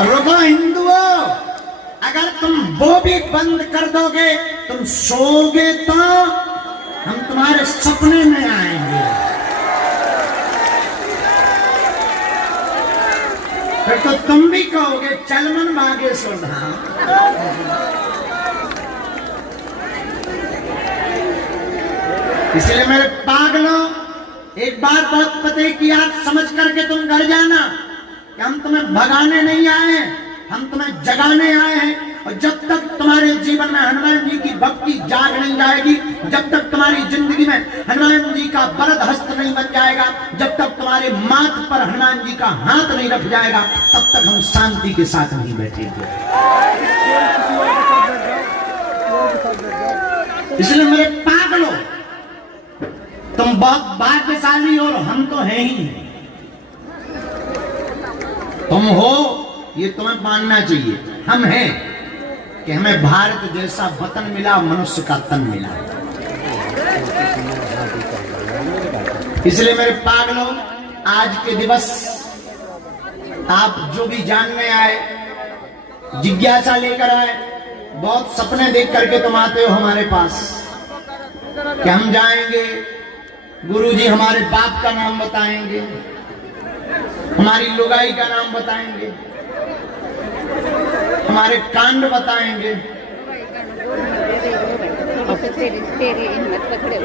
रुको हिंदुओं, अगर तुम वो भी बंद कर दोगे, तुम सोओगे तो हम तुम्हारे सपने में आएंगे। फिर तो तुम भी कहोगे चल मन बागेश्वर धाम। इसलिए मेरे पागलों, एक बात बहुत पते की आप समझ करके तुम घर जाना कि हम तुम्हें भगाने नहीं आए, हम तुम्हें जगाने आए हैं। और जब तक तुम्हारे जीवन में हनुमान जी की भक्ति जाग नहीं जाएगी, जब तक तुम्हारी जिंदगी में हनुमान जी का वरद हस्त नहीं बन जाएगा, जब तक तुम्हारे माथ पर हनुमान जी का हाथ नहीं रख जाएगा, तब तक हम शांति के साथ नहीं बैठेंगे। इसलिए मेरे पागलों, तुम बहुत भाग्यशाली हो और हम तो हैं ही नहीं। तुम हो ये तुम्हें मानना चाहिए, हम हैं कि हमें भारत जैसा वतन मिला, मनुष्य का तन मिला। इसलिए मेरे पागलों, आज के दिवस आप जो भी जानने आए, जिज्ञासा लेकर आए, बहुत सपने देख करके तुम आते हो हमारे पास कि हम जाएंगे, गुरुजी हमारे बाप का नाम बताएंगे, हमारी लुगाई का नाम बताएंगे, हमारे कांड बताएंगे,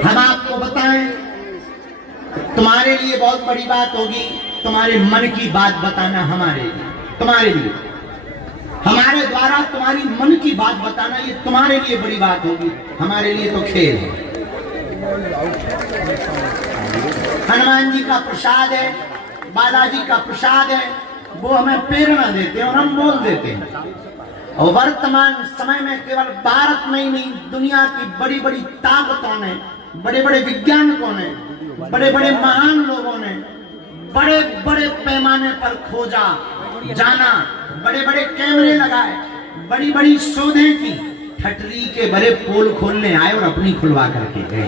हम आपको बताएं। तुम्हारे लिए बहुत बड़ी बात होगी तुम्हारे मन की बात बताना, हमारे लिए, तुम्हारे लिए, हमारे द्वारा तुम्हारी मन की बात बताना, ये तुम्हारे लिए बड़ी बात होगी, हमारे लिए तो खेल है। हनुमान जी का प्रसाद है, बालाजी का प्रसाद है, वो हमें प्रेरणा देते हैं और हम बोल देते हैं। और वर्तमान समय में केवल भारत में ही नहीं, दुनिया की बड़ी बड़ी ताकतों ने, बड़े बड़े वैज्ञानिकों ने, बड़े बड़े महान लोगों ने बड़े बड़े पैमाने पर खोजा, जाना, बड़े बड़े कैमरे लगाए, बड़ी बड़ी शोधें की, ठटरी के बड़े पोल खोलने आए और अपनी खुलवा करके गए।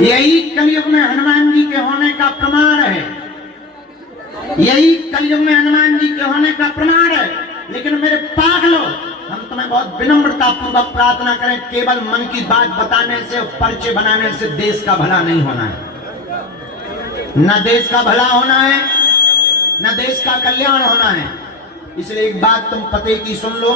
यही कलयुग में हनुमान जी के होने का प्रमाण है, यही कलयुग में हनुमान जी के होने का प्रमाण है। लेकिन मेरे पागलों, हम तुम्हें बहुत विनम्रता पूर्वक प्रार्थना करें, केवल मन की बात बताने से, पर्चे बनाने से देश का भला नहीं होना है। न देश का भला होना है, न देश का कल्याण होना है। इसलिए एक बात तुम पते की सुन लो,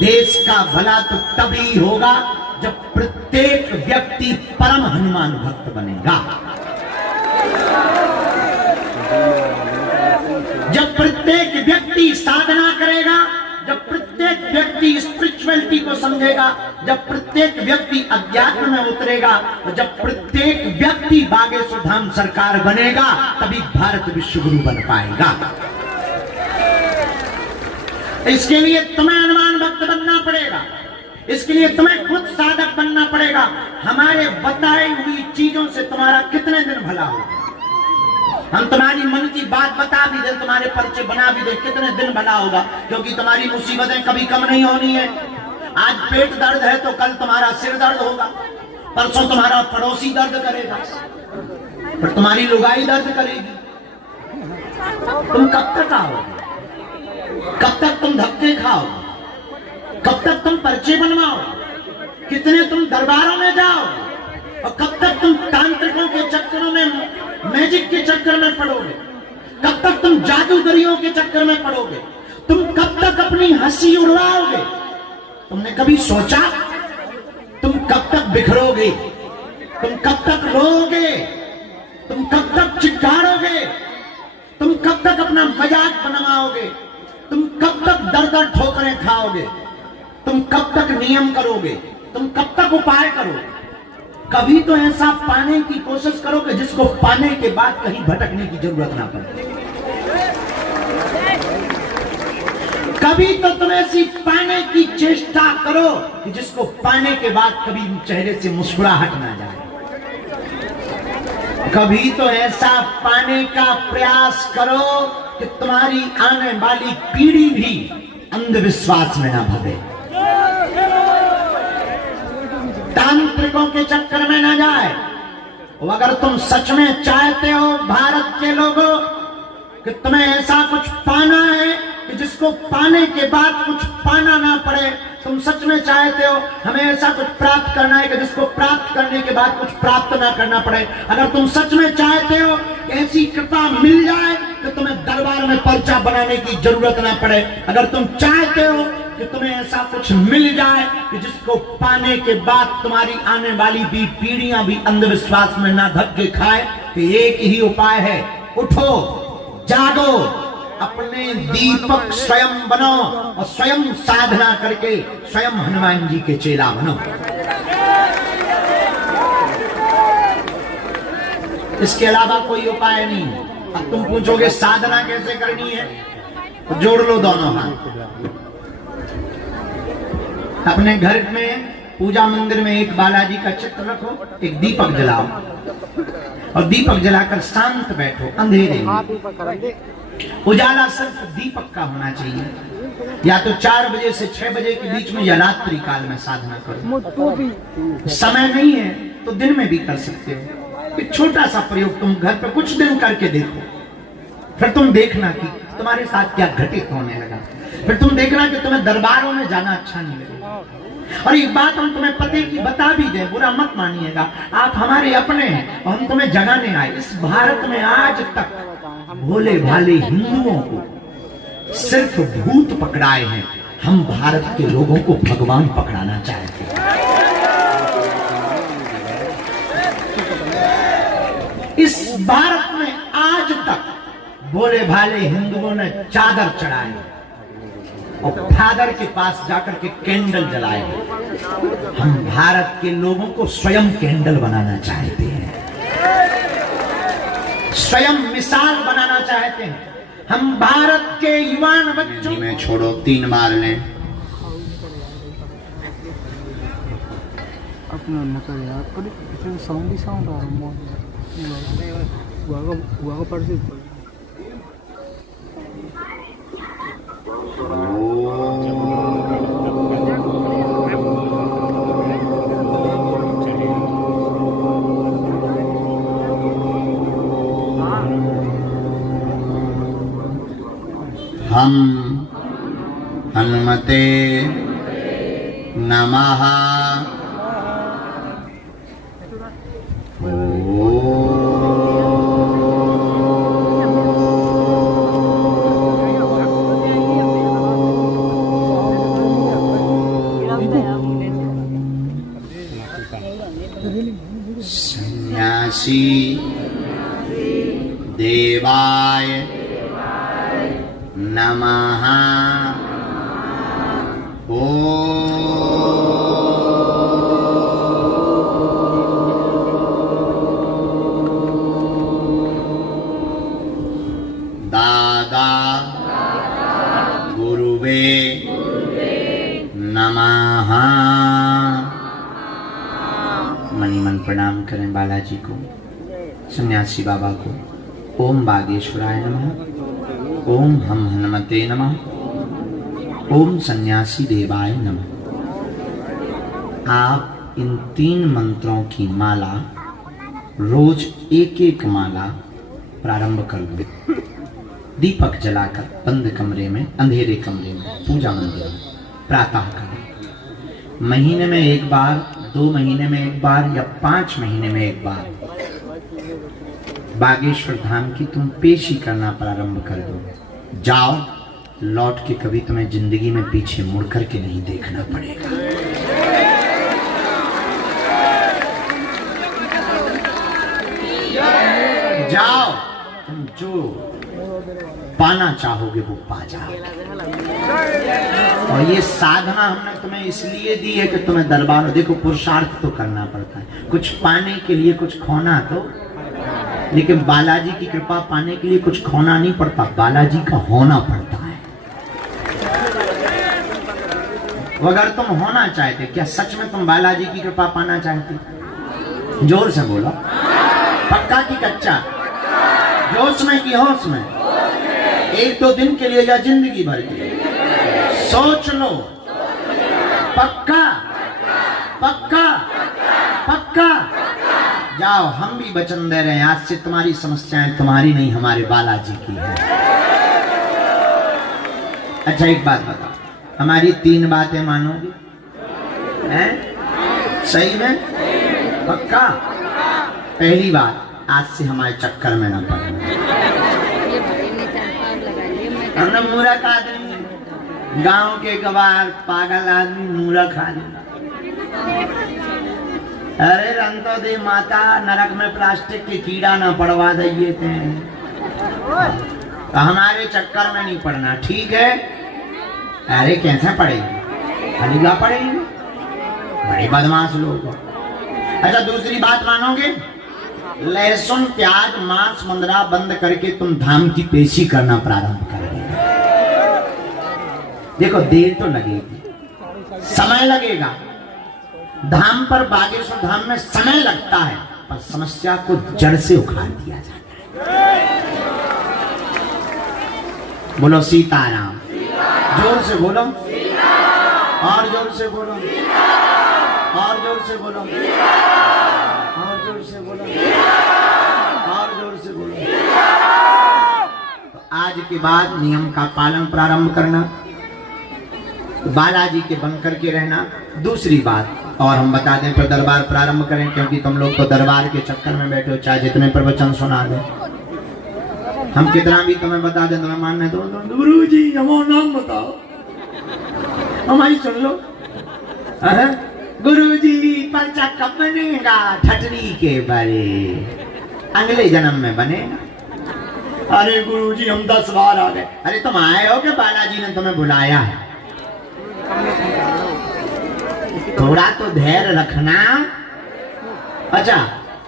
देश का भला तो तभी होगा जब प्रत्येक व्यक्ति परम हनुमान भक्त बनेगा, जब प्रत्येक व्यक्ति साधना करेगा, जब प्रत्येक व्यक्ति स्पिरिचुअलिटी को समझेगा, जब प्रत्येक व्यक्ति अध्यात्म में उतरेगा, और जब प्रत्येक व्यक्ति बागेश्वर धाम सरकार बनेगा, तभी भारत विश्व गुरु बन पाएगा। इसके लिए तुम्हें हनुमान भक्त बनना पड़ेगा, इसके लिए तुम्हें खुद साधक बनना पड़ेगा। हमारे बताई हुई चीजों से तुम्हारा कितने दिन भला हो, हम तुम्हारी मन की बात बता भी दे, तुम्हारे पर्चे बना भी दे, कितने दिन भला होगा, क्योंकि तुम्हारी मुसीबतें कभी कम नहीं होनी है। आज पेट दर्द है तो कल तुम्हारा सिर दर्द होगा, परसों तुम्हारा पड़ोसी दर्द करेगा, फिर तुम्हारी लुगाई दर्द करेगी। तुम कब तक आओगे? कब तक तुम धक्के खाओ? कब तक तुम पर्चे बनवाओ? कितने तुम दरबारों में जाओ? और कब तक तुम तांत्रिकों के चक्करों में, मैजिक के चक्कर में पड़ोगे? कब तक तुम जादूगरियों के चक्कर में पड़ोगे? तुम कब तक अपनी हंसी उड़ाओगे? तुमने कभी सोचा तुम कब तक बिखरोगे? तुम कब तक रोओगे? तुम कब तक चिल्लाओगे? तुम कब तक अपना मजाक बनवाओगे? तुम कब तक दर दर ठोकरें खाओगे? तुम कब तक नियम करोगे? तुम कब तक उपाय करोगे? कभी तो ऐसा पाने की कोशिश करो कि जिसको पाने के बाद कहीं भटकने की जरूरत ना पड़े। कभी तो तुम ऐसी पाने की चेष्टा करो कि जिसको पाने के बाद कभी चेहरे से मुस्कुराहट ना जाए। कभी तो ऐसा पाने का प्रयास करो कि तुम्हारी आने वाली पीढ़ी भी अंधविश्वास में ना भगे, तांत्रिकों के चक्कर में ना जाए। और अगर तुम सच में चाहते हो भारत के लोगों कि तुम्हें ऐसा कुछ पाना है कि जिसको पाने के बाद कुछ पाना ना पड़े। तुम सच में चाहते हो हमें ऐसा कुछ प्राप्त करना है कि जिसको प्राप्त करने के बाद कुछ प्राप्त ना करना पड़े। अगर तुम सच में चाहते हो ऐसी कृपा मिल जाए कि तुम्हें दरबार में पर्चा बनाने की जरूरत ना पड़े, अगर तुम चाहते हो कि तुम्हें ऐसा कुछ मिल जाए कि जिसको पाने के बाद तुम्हारी आने वाली भी पीढ़ियां भी अंधविश्वास में ना धक्के खाए, तो एक ही उपाय है, उठो, जागो, अपने दीपक स्वयं बनो और स्वयं साधना करके स्वयं हनुमान जी के चेला बनो। इसके अलावा कोई उपाय नहीं। अब तुम पूछोगे साधना कैसे करनी है, तो जोड़ लो दोनों हाथ। अपने घर में पूजा मंदिर में एक बालाजी का चित्र रखो, एक दीपक जलाओ और दीपक जलाकर शांत बैठो अंधेरे में। उजाला सिर्फ दीपक का होना चाहिए। या तो 4 बजे से 6 बजे के बीच में या रात्रि काल में साधना करो। समय नहीं है तो दिन में भी कर सकते हो। एक छोटा सा प्रयोग तुम घर पे कुछ दिन करके देखो, फिर तुम देखना कि तुम्हारे साथ क्या घटित होने लगा। फिर तुम देखना कि तुम्हें दरबारों में जाना अच्छा नहीं लगेगा। और एक बात हम तुम्हें पते की बता भी दें, बुरा मत मानिएगा, आप हमारे अपने हैं और हम तुम्हें जगाने आए। इस भारत में आज तक भोले भाले हिंदुओं को सिर्फ भूत पकड़ाए हैं, हम भारत के लोगों को भगवान पकड़ाना चाहते हैं। इस भारत में आज तक भोले भाले हिंदुओं ने चादर चढ़ाए और फादर के पास जाकर के कैंडल जलाए। हम भारत के लोगों को स्वयं कैंडल बनाना चाहते हैं, स्वयं मिसाल बनाना चाहते हैं। हम भारत के युवान बच्चों में छोड़ो 3 बार लें। अपना नकर यार, अरे इतने साउंड ही साउंड आ रहा है। हुआ का पढ़ से हम हनुमते नमः। सन्यासी देवाय नमः। दादा गुरुवे नमः। मनी मन प्रणाम करें बालाजी को, सन्यासी बाबा को। ओम बागेश्वराय नमः। ओम हम हनुमते नमः। ओम सन्यासी देवाय नमः। आप इन 3 मंत्रों की माला रोज एक माला प्रारंभ कर दो। दीपक जलाकर बंद कमरे में, अंधेरे कमरे में, पूजा मंदिर में प्रातः करें। महीने में 1 बार, 2 महीने में 1 बार या 5 महीने में 1 बार बागेश्वर धाम की तुम पेशी करना प्रारंभ कर दो। जाओ, लौट के कभी तुम्हें जिंदगी में पीछे मुड़ करके नहीं देखना पड़ेगा। जाओ, तुम जो पाना चाहोगे वो पा जाओगे। और ये साधना हमने तुम्हें इसलिए दी है कि तुम्हें दरबार, देखो पुरुषार्थ तो करना पड़ता है, कुछ पाने के लिए कुछ खोना तो, लेकिन बालाजी की कृपा पाने के लिए कुछ खोना नहीं पड़ता, बालाजी का होना पड़ता है। अगर तुम होना चाहते, क्या सच में तुम बालाजी की कृपा पाना चाहते? जोर से बोलो, पक्का की कच्चा, जोश में की होश में, 1-2 दिन के लिए या जिंदगी भर के लिए? सोच लो, पक्का पक्का पक्का। जाओ, हम भी वचन दे रहे हैं, आज से तुम्हारी समस्याएं तुम्हारी नहीं, हमारे बालाजी की है। अच्छा एक बात बताओ, हमारी 3 बातें मानोगे? हैं? सही में? पक्का? पहली बात, आज से हमारे चक्कर में ना पड़ना। हमने मूर्ख आदमी, गांव के गवार, पागल आदमी, मूर्ख आदमी। अरे रंग तो दे माता, नरक में प्लास्टिक के कीड़ा ना पड़वा दिए थे, तो हमारे चक्कर में नहीं पड़ना, ठीक है? अरे कैसे पड़ेगी? हलीगा पड़ेगी, बड़े बदमाश लोग। अच्छा दूसरी बात मानोगे? लहसुन, प्याज, मांस, मंदरा बंद करके तुम धाम की पेशी करना प्रारंभ कर देना। देखो देर तो लगेगी, समय लगेगा, धाम पर बागेश्वर धाम में समय लगता है, पर समस्या को जड़ से उखाड़ दिया जाता है। बोलो सीताराम, जोर से बोलो, और जोर से बोलो, और जोर से बोलो, और जोर से बोलो, और जोर से बोलो। तो आज के बाद नियम का पालन प्रारंभ करना, बालाजी के बन करके रहना। दूसरी बात और हम बता दें फिर दरबार प्रारंभ करें, क्योंकि तुम लोग तो दरबार के चक्कर में बैठे हो, चाहे जितने प्रवचन सुना दें, हम कितना भी तुम्हें बता दें तुम्हें मानने दो। गुरु जी हमारा नाम बताओ, हमारी सुन लो। गुरु जी पर्चा कब बनेगा? ठटरी के बारे, अगले जन्म में बनेगा। अरे गुरु जी हम 10 बार आ गए। अरे तुम आए हो कि बालाजी ने तुम्हें बुलाया है? थोड़ा तो धैर्य रखना। अच्छा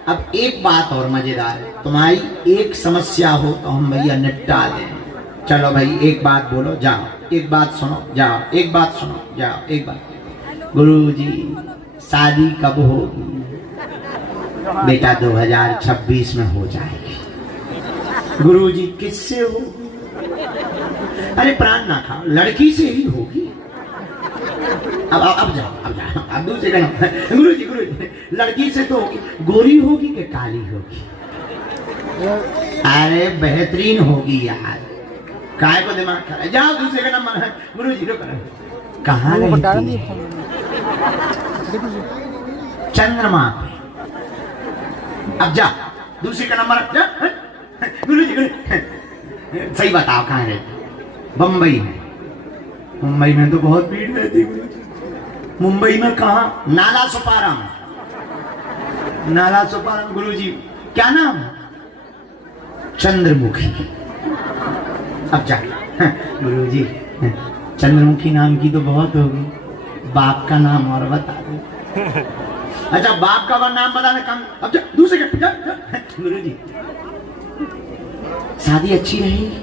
अब एक बात और मजेदार है, तुम्हारी एक समस्या हो तो हम भैया निपटा दें। चलो भाई एक बात बोलो, जाओ, एक बात सुनो, जाओ, एक बात सुनो, जाओ, एक बात। गुरु जी शादी कब होगी? बेटा 2026 में हो जाएगी। गुरु जी किससे हो? अरे प्राण ना खाओ, लड़की से ही होगी। अब जाओ, अब जाओ, अब दूसरे का। गुरु जी लड़की से तो होगी, गोरी होगी कि काली होगी? अरे बेहतरीन होगी यार, काय को दिमाग खा? जाओ दूसरे का नंबर है। गुरु जी कहाँ रहती है? चंद्रमा पे। अब जा दूसरे का नंबर जा। गुरु जी सही बताओ कहाँ रहती? बम्बई में। मुंबई में तो बहुत भीड़ रहती है। मुंबई में कहा? नाला सुपारम। नाला सुपारम। गुरु जी क्या नाम? चंद्रमुखी। अब जा। गुरु जी चंद्रमुखी नाम की तो बहुत होगी, बाप का नाम और बता दो। अच्छा बाप का नाम बताने कम। अब जा दूसरे का जा। गुरु जी शादी अच्छी रहेगी,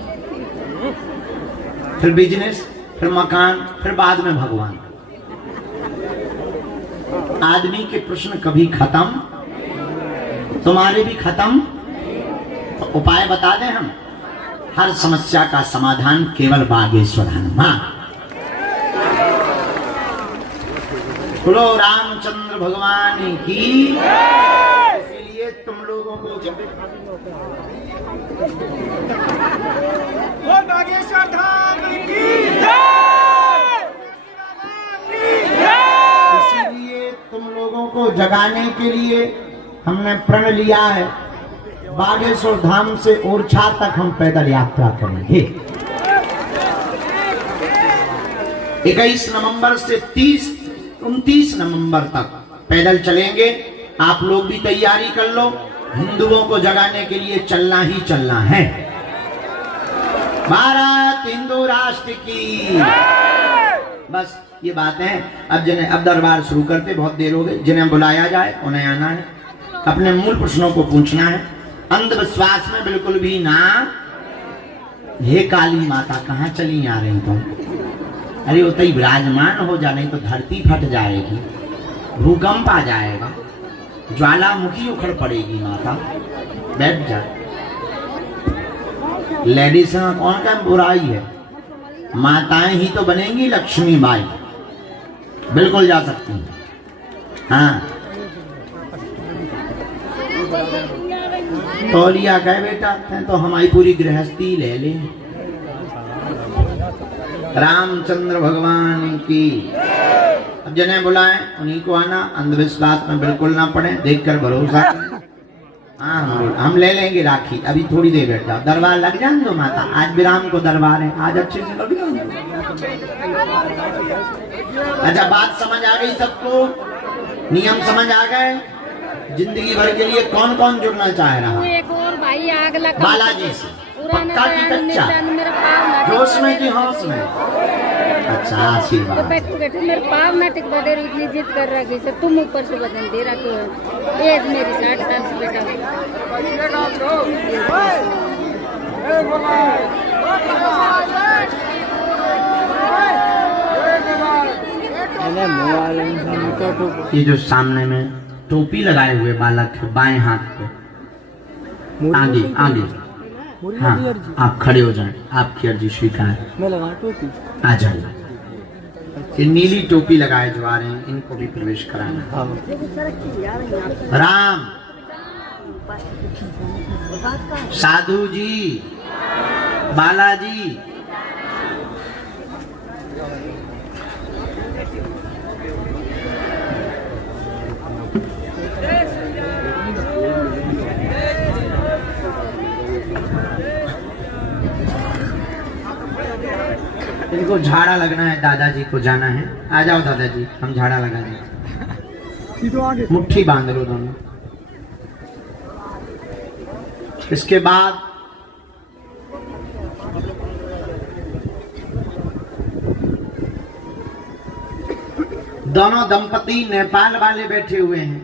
फिर बिजनेस, फिर मकान, फिर बाद में भगवान। आदमी के प्रश्न कभी खत्म, तुम्हारे भी खत्म। तो उपाय बता दें हम, हर समस्या का समाधान केवल बागेश्वर हनुमान। बोलो रामचंद्र भगवान की। इसलिए तुम लोगों को बागेश्वर धाम की इसीलिए तुम लोगों को जगाने के लिए हमने प्रण लिया है, बागेश्वर धाम से ओरछा तक हम पैदल यात्रा करेंगे। 21 नवंबर से 29 नवंबर तक पैदल चलेंगे। आप लोग भी तैयारी कर लो, हिंदुओं को जगाने के लिए चलना ही चलना है। भारत हिंदू राष्ट्र की। बस ये बात है। अब दरबार शुरू करते, बहुत देर हो गई। जिन्हें बुलाया जाए उन्हें आना है, अपने मूल प्रश्नों को पूछना है, अंधविश्वास में बिल्कुल भी ना। हे काली माता कहाँ चली आ रही तुम? अरे वो तई विराजमान हो जा, नहीं तो धरती फट जाएगी, भूकंप आ जाएगा, ज्वालामुखी उखड़ पड़ेगी। माता बैठ जा। लेडीज में कौन का बुराई है? माताएं ही तो बनेंगी लक्ष्मी बाई। बिल्कुल जा सकती हैं। हाँ तौलिया कहे बेटा तो हमारी पूरी गृहस्थी ले ले। रामचंद्र भगवान की। अब जिन्हें बुलाए उन्हीं को आना, अंधविश्वास में बिल्कुल ना पड़े, देखकर भरोसा करें। हाँ हम ले लेंगे राखी, अभी थोड़ी देर बैठ जाओ, दरबार लग जाए दो माता, आज विराम को दरबार है, आज अच्छे से लग जाओ। अच्छा बात समझ आ गई सबको, नियम समझ आ गए। जिंदगी भर के लिए कौन कौन जुड़ना चाह रहा? एक और भाई आग लगा बालाजी से, पक्का की कच्चा, जोश में कि होश में? अच्छा आशीर्वाद। मेरे पाव ना टिक बदे इतनी जिद कर रहा कि तुम ऊपर से बदन दे रहा क्यों? एज मेरी 60 साल से बेटा। ये जो सामने में टोपी लगाए हुए बालक है बाएं हाथ पे, आगे आगे, हाँ आप खड़े हो जाएं, आपकी अर्जी स्वीकार। मैं लगा टोपी, आ जाइए। ये नीली टोपी लगाए जो आ रहे हैं इनको भी प्रवेश कराना। राम साधु जी, बालाजी, इनको झाड़ा लगना है, दादाजी को जाना है। आ जाओ दादाजी, हम झाड़ा लगा दें। मुट्ठी बांध लो दोनों। इसके बाद दोनों दंपति नेपाल वाले बैठे हुए हैं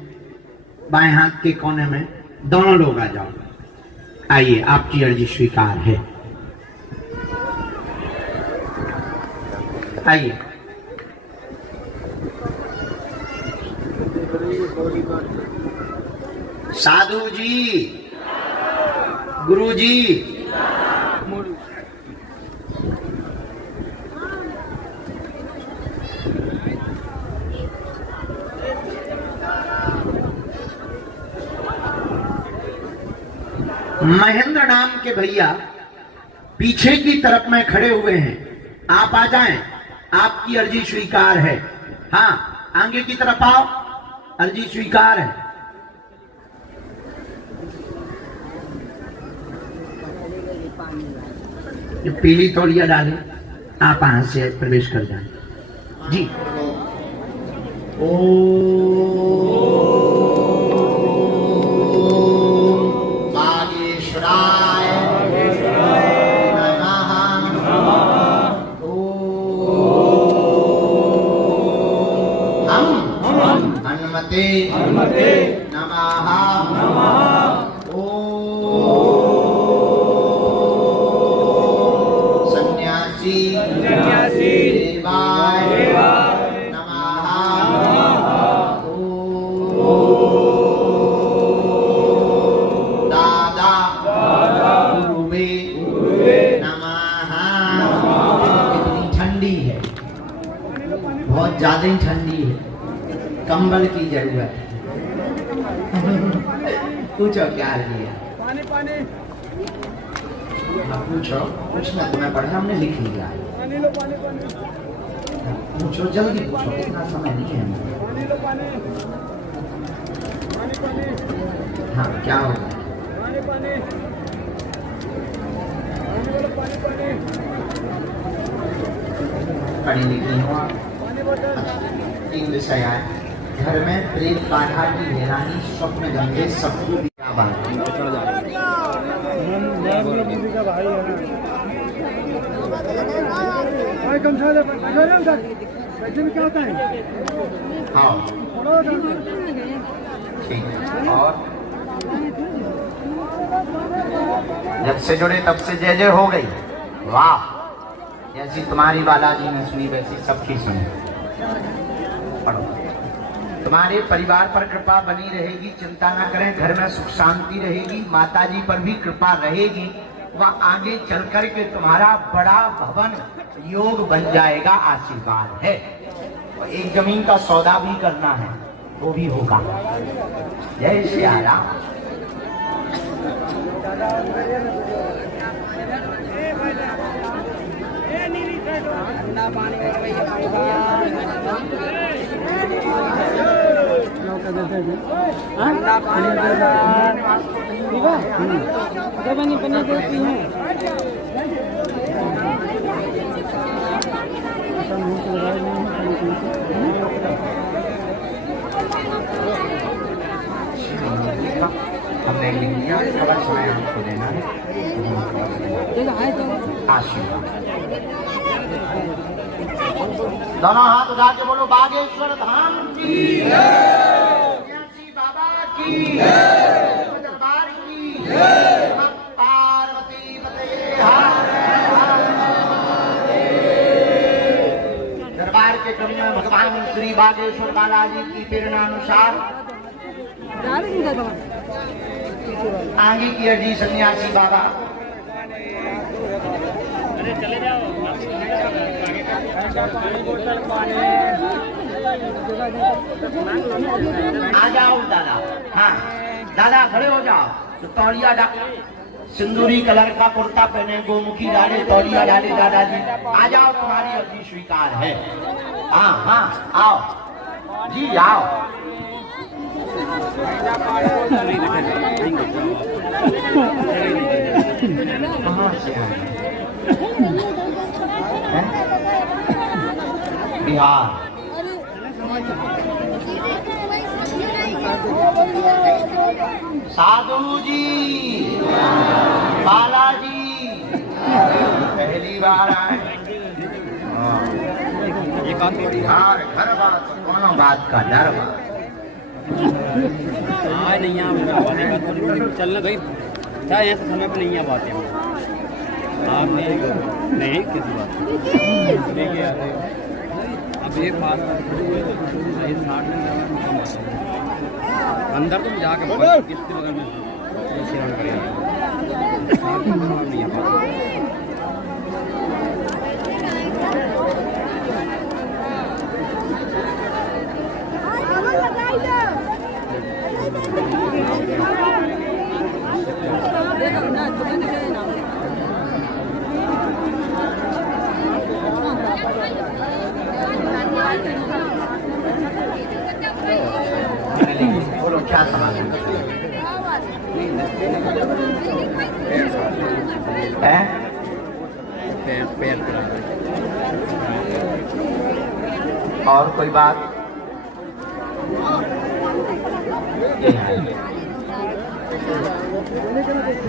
बाएं हाथ के कोने में, दोनों लोग आ जाओ। आइए, आपकी अर्जी स्वीकार है। आइए। साधु जी, गुरु जी, महेंद्र नाम के भैया पीछे की तरफ में खड़े हुए हैं, आप आ जाएं, आपकी अर्जी स्वीकार है। हाँ आगे की तरफ आओ, अर्जी स्वीकार है। ये पीली तौलिया डाले, आप यहां से प्रवेश कर जाए जी। हनुमते नमः। सन्यासी देवाय नमः। दादा गुरुवे नमः। कितनी ठंडी है, बहुत ज्यादा ही ठंडी है, कंबल की जरूरत है। पूछो क्या लिया? पानी पानी पूछो, पूछना तुम्हें पढ़ना, हमने लिख लिया। पानी लो, पानी पानी पूछो, जल्दी पूछो, इतना समय नहीं है। पानी लो, पानी पानी पानी। हाँ क्या होगा? पानी पानी पानी लो, पानी पानी। पढ़ी लिखी हो आप? पानी बोतल। तीन विषय आए, घर में प्रेम बाधा की हैरानी, स्वप्न गंगे सबको दिया बांधा। भाई है भाई गमछा ले, पैसे में क्या होता है? हाँ ठीक है। और जब से जुड़े तब से जय जय हो गई। वाह, जैसी तुम्हारी बालाजी ने सुनी वैसी सबकी सुनी। पढ़ो। तुम्हारे परिवार पर कृपा बनी रहेगी, चिंता ना करें, घर में सुख शांति रहेगी, माताजी पर भी कृपा रहेगी। वह आगे चल कर के तुम्हारा बड़ा भवन योग बन जाएगा, आशीर्वाद है। और एक जमीन का सौदा भी करना है, वो भी होगा। जय श्री राम। हमने लिया खबर सुनाए हमको देना आशीर्वाद। दोनों हाथ उठा के बोलो बागेश्वर धाम की सन्यासी बाबा की दरबार की पार्वती पते दरबार के क्रम में भगवान श्री बागेश्वर बालाजी की प्रेरणानुसार आगे की अर्जी सन्यासी बाबा आ जाओ दादा। हाँ दादा खड़े हो जाओ। तो तौलिया सिंदूरी कलर का कुर्ता पहने, गोमुखी डाले, तौलिया डाले दादाजी। आ जाओ तुम्हारी अर्जी स्वीकार है। हाँ हाँ आओ जी आओ। कहाँ से आए? बिहार। साधु जी बालाजी पहली बार आए। बिहार घर बात कोनो बात का डर बात नहीं चलना भाई चाहे ऐसे समय पर नहीं आ पाते हम। आप नहीं किसी बात लेके आ रहे हो। अब एक बात अंदर तुम जाके किसके बगल में सेवन करेंगे नहीं आ पाते। बोलो क्या सवाल है? और कोई बात?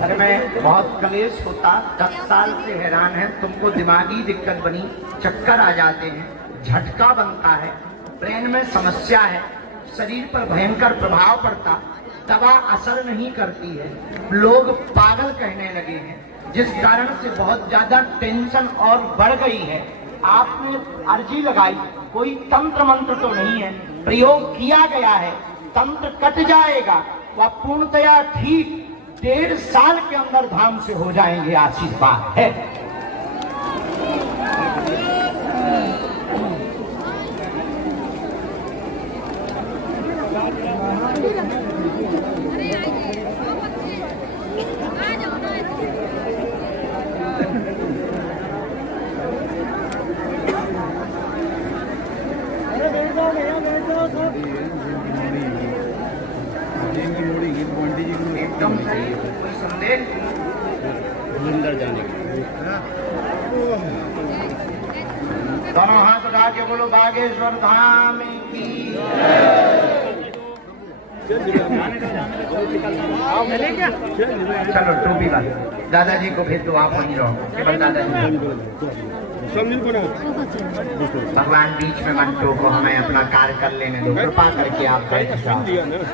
अरे मैं बहुत कलेश होता, 10 साल से हैरान है। तुमको दिमागी दिक्कत बनी, चक्कर आ जाते हैं, झटका बनता है, ब्रेन में समस्या है, शरीर पर भयंकर प्रभाव पड़ता, दवा असर नहीं करती है, लोग पागल कहने लगे हैं, जिस कारण से बहुत ज्यादा टेंशन और बढ़ गई है। आपने अर्जी लगाई, कोई तंत्र मंत्र तो नहीं है, प्रयोग किया गया है, तंत्र कट जाएगा, वह पूर्णतया ठीक 1.5 साल के अंदर धाम से हो जाएंगे। आशीर्वाद है। एकदम सही, कोई संदेह अंदर जाने की। दोनों हाथ उठा के बोलो बागेश्वर धाम की। चलो टोपी वाले दादाजी को भेज दो, आप वहीं रहो, केवल दादाजी। भगवान बीच में मत टोको, हमें अपना कार्य कर लेने दो। कृपा करके आप बैठ जाओ,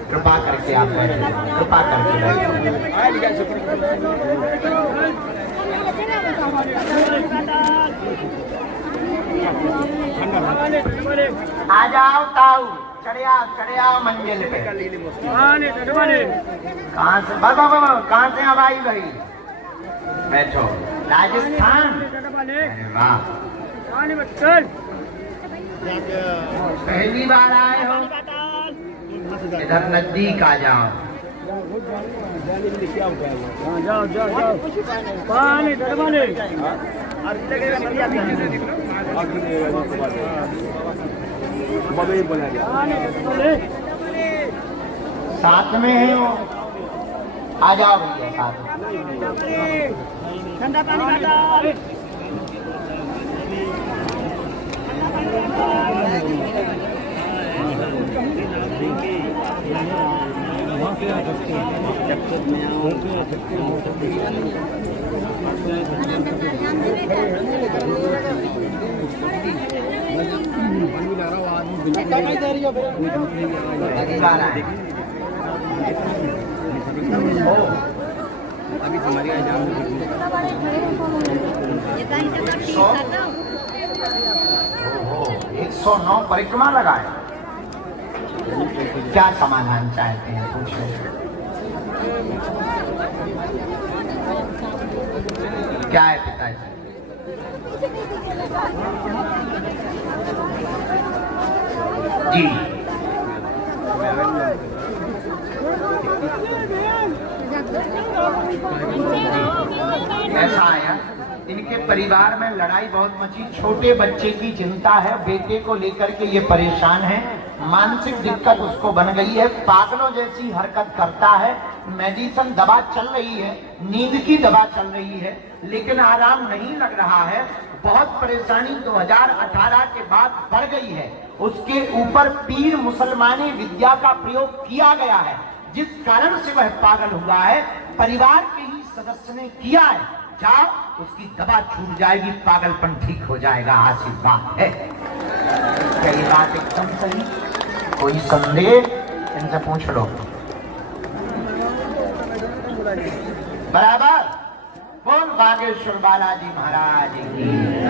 कृपा करके आप बैठ जाओ, कृपा करके बैठ जाओ। आ जाओ ताऊ, चढ़े आओ मंजिल पे। कहाँ से बाबा कहाँ से हवाई गई? बैठो। राजस्थान? वाह, पहली बार आए हो? इधर नजदीक आ जाओ। हाँ जाओ जाओ जाओ पानी पानी साथ में है वो, आ जाओ भैया साथ में। ठंडा पानी अभी हमारी एग्जाम 109 परिक्रमा लगाए। क्या समाधान चाहते हैं पूछो। क्या है पिताजी? जी ऐसा आया, इनके परिवार में लड़ाई बहुत मची, छोटे बच्चे की चिंता है, बेटे को लेकर के ये परेशान है, मानसिक दिक्कत उसको बन गई है, पागलों जैसी हरकत करता है, मेडिसिन दवा चल रही है, नींद की दवा चल रही है, लेकिन आराम नहीं लग रहा है। बहुत परेशानी 2018 के बाद बढ़ गई है। उसके ऊपर पीर मुसलमानी विद्या का प्रयोग किया गया है, जिस कारण से वह पागल हुआ है, परिवार के ही सदस्य ने किया है। जाओ, उसकी दवा छूट जाएगी, पागलपन ठीक हो जाएगा, आशीर्वाद है। क्या ये बात एकदम सही? कोई संदेह? इनसे पूछ लो। बराबर बोल बागेश्वर बालाजी महाराज की।